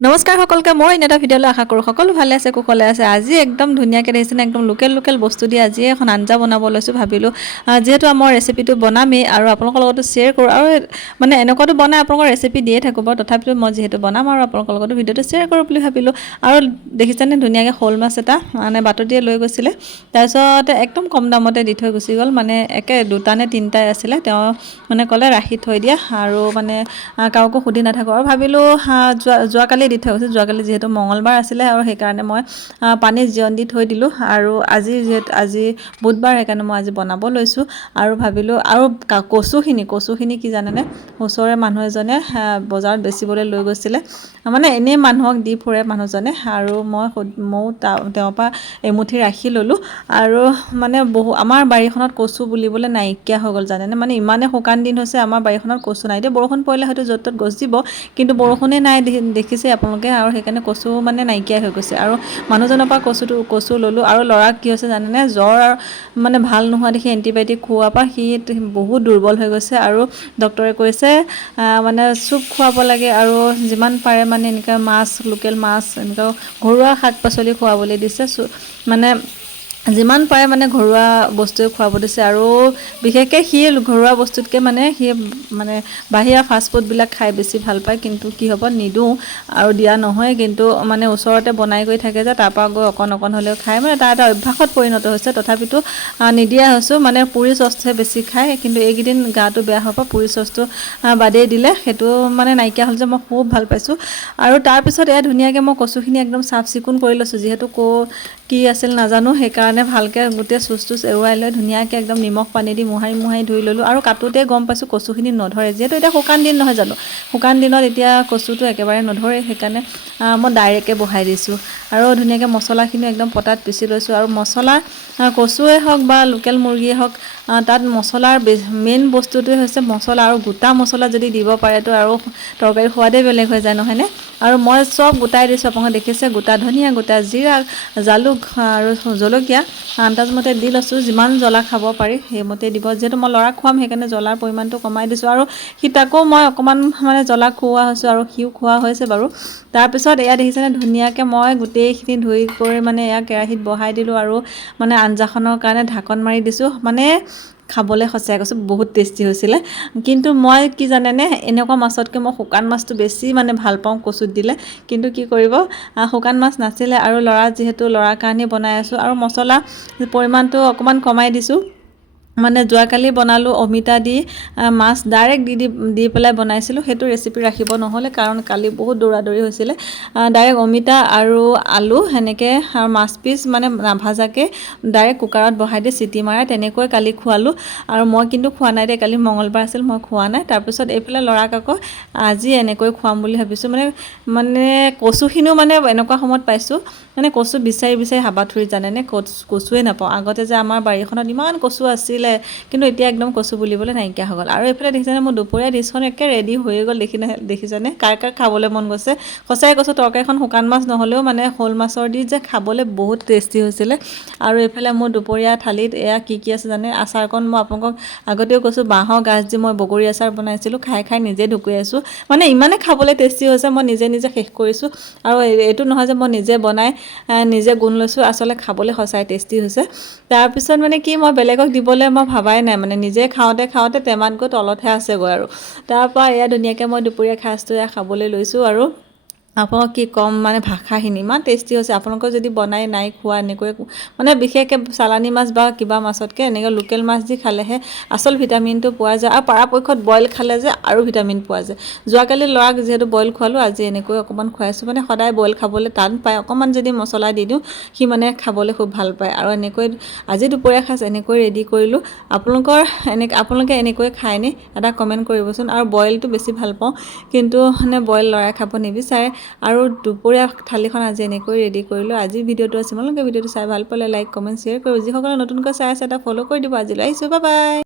নমস্কাৰ সকলকে মই এটা ভিডিঅ'লৈ আশা কৰোঁ সকলো ভালে আছে কুশলে আছে আজি একদম ধুনীয়াকৈ দেখিছে একদম লোকেল বস্তু দি আজি এখন আঞ্জা বনাব লৈছোঁ ভাবিলোঁ যিহেতু মই ৰেচিপিটো বনামেই আৰু আপোনালোকৰ লগতো শ্বেয়াৰ কৰোঁ আৰু মানে এনেকুৱাটো বনাই আপোনালোকৰ ৰেচিপি দিয়ে থাকোঁ বাৰু তথাপিও মই যিহেতু বনাম আৰু আপোনালোকৰ লগতো ভিডিঅ'টো শ্বেয়াৰ কৰোঁ বুলি ভাবিলোঁ আৰু দেখিছেনে ধুনীয়াকৈ শ'ল মাছ এটা মানে বাটতিয়ে লৈ গৈছিলে তাৰপিছত একদম কম দামতে দি থৈ গুচি গ'ল মানে একে দুটা নে তিনিটাই আছিলে তেওঁ মানে ক'লে ৰাখি থৈ দিয়া আৰু মানে কাকো সুধি নাথাকোঁ আৰু ভাবিলোঁ যোৱাকালি দি থৈ গৈছোঁ যোৱাকালি যিহেতু মঙলবাৰ আছিলে আৰু সেইকাৰণে মই পানীত জিয়ন দি থৈ দিলোঁ আৰু আজি বুধবাৰ সেইকাৰণে মই আজি বনাব লৈছোঁ আৰু ভাবিলোঁ আৰু কচুখিনি কি জানেনে ওচৰৰে মানুহ এজনে বজাৰত বেচিবলৈ লৈ গৈছিলে মানে এনেই মানুহক দি ফুৰে মানুহজনে আৰু ময়ো তেওঁৰ পৰা এমুঠি ৰাখি ল'লোঁ আৰু মানে আমাৰ বাৰীখনত কচু বুলিবলৈ নাইকিয়া হৈ গ'ল জানেনে মানে ইমানে শুকান দিন হৈছে আমাৰ বাৰীখনত কচু নাই এতিয়া বৰষুণ পৰিলে হয়তো য'ত ত'ত গজিব কিন্তু বৰষুণে নাই দেখিছে আপোনালোকে আৰু সেইকাৰণে কচু মানে নাইকিয়া হৈ গৈছে আৰু মানুহজনৰ পৰা কচু ল'লোঁ আৰু ল'ৰাক কি হৈছে জানেনে জ্বৰ মানে ভাল নোহোৱা দেখি এণ্টিবায়'টিক খুওৱাৰ পৰা সি বহুত দুৰ্বল হৈ গৈছে আৰু ডক্টৰে কৈছে মানে চুপ খুৱাব লাগে আৰু যিমান পাৰে মানে এনেকুৱা মাছ লোকেল মাছ এনেকুৱা ঘৰুৱা শাক পাচলি খুৱাবলৈ দিছে মানে যিমান পাৰে মানে ঘৰুৱা বস্তুৱে খুৱাব দিছে আৰু বিশেষকৈ সি ঘৰুৱা বস্তুতকৈ মানে সি মানে বাহিৰা ফাষ্টফুডবিলাক খাই বেছি ভাল পায় কিন্তু কি হ'ব নিদিওঁ আৰু দিয়া নহয় কিন্তু মানে ওচৰতে বনাই কৰি থাকে যে তাৰপৰা গৈ অকণ হ'লেও খায় মানে তাৰ এটা অভ্যাসত পৰিণত হৈছে তথাপিতো নিদিয়া হৈছোঁ মানে পুৰি চচটোহে বেছি খায় কিন্তু এইকেইদিন গাটো বেয়া হোৱাৰ পৰা পুৰি চচটো বাদেই দিলে সেইটো মানে নাইকিয়া হ'ল যে মই খুব ভাল পাইছোঁ আৰু তাৰপিছত এয়া ধুনীয়াকৈ মই কচুখিনি একদম চাফ চিকুণ কৰি লৈছোঁ যিহেতু কি আছিল নাজানো সেইকাৰণে ভালকৈ গোটেই চুচ এৰুৱাই লৈ ধুনীয়াকৈ একদম নিমখ পানী দি মোহাৰি ধুই ল'লোঁ আৰু কাটোতে গম পাইছোঁ কচুখিনি নধৰে যিহেতু এতিয়া শুকান দিন নহয় জানো শুকান দিনত এতিয়া কচুটো একেবাৰে নধৰে সেইকাৰণে মই ডাইৰেক্টকৈ বহাই দিছোঁ আৰু ধুনীয়াকৈ মছলাখিনিও একদম পটাত পিচি লৈছোঁ আৰু মছলা কচুৱে হওক বা লোকেল মুৰ্গীয়ে হওক তাত মছলাৰ মেইন বস্তুটোৱে হৈছে মছলা আৰু গোটা মছলা যদি দিব পাৰেতো আৰু তৰকাৰী সোৱাদেই বেলেগ হৈ যায় নহয়নে আৰু মই চব গোটাই দিছোঁ আপোনালোকে দেখিছে গোটা ধনিয়া গোটা জিৰা জালুক আৰু জলকীয়া আন্দাজমতে দি লৈছোঁ যিমান জ্বলা খাব পাৰি সেইমতে দিব যিহেতু মই ল'ৰাক খুৱাম সেইকাৰণে জ্বলাৰ পৰিমাণটো কমাই দিছোঁ আৰু তাকো মই অকণমান মানে জ্বলা খুওৱা হৈছোঁ আৰু সিও খোৱা হৈছে বাৰু তাৰপিছত এয়া দেখিছেনে ধুনীয়াকৈ মই গোটেইখিনি ধুই কৰি মানে এয়া কেৰাহীত বহাই দিলোঁ আৰু মানে আঞ্জাখনৰ কাৰণে ঢাকন মাৰি দিছোঁ মানে খাবলৈ সঁচাই কৈছোঁ বহুত টেষ্টি হৈছিলে কিন্তু মই কি জানেনে এনেকুৱা মাছতকৈ মই শুকান মাছটো বেছি মানে ভাল পাওঁ কচুত দিলে কিন্তু কি কৰিব শুকান মাছ নাছিলে আৰু যিহেতু ল'ৰাৰ কাৰণে বনাই আছোঁ আৰু মছলা পৰিমাণটো অকণমান কমাই দিছোঁ মানে যোৱাকালি বনালোঁ অমিতা দি মাছ ডাইৰেক্ট দি পেলাই বনাইছিলোঁ সেইটো ৰেচিপি ৰাখিব নহ'লে কাৰণ কালি বহুত দৌৰাদৌৰি হৈছিলে ডাইৰেক্ট অমিতা আৰু আলু সেনেকৈ আৰু মাছ পিচ মানে নাভাজাকৈ ডাইৰেক্ট কুকাৰত বহাই দি চিটি মাৰাই তেনেকৈ কালি খোৱালোঁ আৰু মই কিন্তু খোৱা নাই দেই কালি মঙলবাৰ আছিল মই খোৱা নাই তাৰপিছত এইফালে ল'ৰাক আকৌ আজি এনেকৈ খুৱাম বুলি ভাবিছোঁ মানে কচুখিনিও মানে এনেকুৱা সময়ত পাইছোঁ মানে কচু বিচাৰি হাবাথুৰি জানেনে কচুৱে নাপাওঁ আগতে যে আমাৰ বাৰীখনত ইমান কচু আছিলে কিন্তু এতিয়া একদম কচু বুলিবলৈ নাইকিয়া হৈ গ'ল আৰু এইফালে দেখিছেনে মোৰ দুপৰীয়া ডিছখন একে ৰেডি হৈয়ে গ'ল দেখিছেনে কাৰ খাবলৈ মন গৈছে সঁচাই কৈছোঁ তৰকাৰীখন শুকান মাছ নহ'লেও মানে শ'ল মাছৰ দি যে খাবলৈ বহুত টেষ্টি হৈছিলে আৰু এইফালে মোৰ দুপৰীয়া থালিত এয়া কি আছে জানে আচাৰকণ মই আপোনালোকক আগতেও কৈছোঁ বাঁহৰ গাজ দি মই বগৰী আচাৰ বনাইছিলোঁ খাই নিজে ঢুকুৱাই আছোঁ মানে ইমানে খাবলৈ টেষ্টি হৈছে মই নিজে শেষ কৰিছোঁ আৰু এইটো নহয় যে মই নিজে বনাই নিজে গুণ লৈছোঁ আচলতে খাবলৈ সঁচাই টেষ্টি হৈছে তাৰপিছত মানে কি মই বেলেগক দিবলৈ মই ভাবাই নাই মানে নিজে খাওঁতে টেমাত গৈ তলতহে আছেগৈ আৰু তাৰপৰা এয়া ধুনীয়াকৈ মই দুপৰীয়া সাজটো খাবলৈ লৈছোঁ আৰু আপোনালোকক কি ক'ম মানে ভাষাখিনি ইমান টেষ্টি হৈছে আপোনালোকে যদি বনাই নাই খোৱা এনেকৈ মানে বিশেষকৈ চালানী মাছ বা কিবা মাছতকৈ এনেকৈ লোকেল মাছ দি খালেহে আচল ভিটামিনটো পোৱা যায় আৰু পৰাপক্ষত বইল খালে যে আৰু ভিটামিন পোৱা যায় যোৱাকালি ল'ৰাক যিহেতু বইল খোৱালোঁ আজি এনেকৈ অকণমান খুৱাইছোঁ মানে সদায় বইল খাবলৈ টান পায় অকণমান যদি মছলা দি দিওঁ সি মানে খাবলৈ খুব ভাল পায় আৰু এনেকৈ আজি দুপৰীয়া সাজ এনেকৈ ৰেডি কৰিলোঁ আপোনালোকে এনেকৈ খায়নে এটা কমেণ্ট কৰিবচোন আৰু বইলটো বেছি ভাল পাওঁ কিন্তু মানে বইল ল'ৰাই খাব নিবিচাৰে আৰু দুপৰীয়া থালিখন আজি এনেকৈ ৰেডি কৰিলোঁ আজি ভিডিঅ'টো আছে তোমালোকে ভিডিঅ'টো চাই ভাল পালে লাইক কমেণ্ট শ্বেয়াৰ কৰিব যিসকলে নতুনকৈ চাই আছে এটা ফ'ল' কৰি দিব আজিলৈ আহিছোঁ বাই বাই।